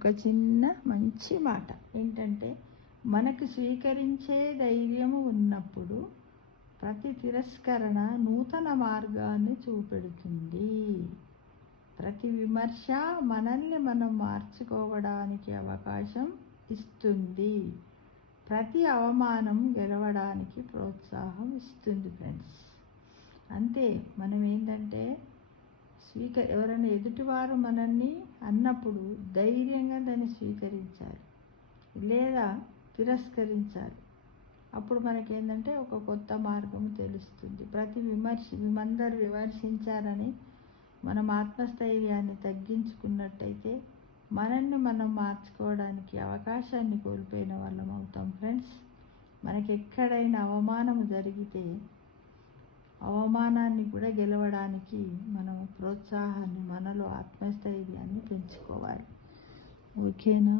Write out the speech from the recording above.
ఒక చిన్న మంచి మాట ఏంటంటే, మనకు స్వీకరించే ధైర్యము ఉన్నప్పుడు ప్రతి తిరస్కరణ నూతన మార్గాన్ని చూపెడుతుంది. ప్రతి విమర్శ మనల్ని మనం మార్చుకోవడానికి అవకాశం ఇస్తుంది. ప్రతి అవమానం గెలవడానికి ప్రోత్సాహం ఇస్తుంది ఫ్రెండ్స్. అంతే. మనం ఏంటంటే ఎవరైనా ఎదుటివారు మనల్ని అన్నప్పుడు ధైర్యంగా దాన్ని స్వీకరించాలి, లేదా తిరస్కరించాలి. అప్పుడు మనకేంటంటే ఒక కొత్త మార్గం తెలుస్తుంది. అందరూ విమర్శించారని మనం ఆత్మస్థైర్యాన్ని తగ్గించుకున్నట్టయితే మనల్ని మనం మార్చుకోవడానికి అవకాశాన్ని కోల్పోయిన వాళ్ళం అవుతాం ఫ్రెండ్స్. మనకి ఎక్కడైనా అవమానము జరిగితే అవమానాన్ని కూడా గెలవడానికి మనం ప్రోత్సాహాన్ని, మనలో ఆత్మస్థైర్యాన్ని పెంచుకోవాలి. ఓకేనా?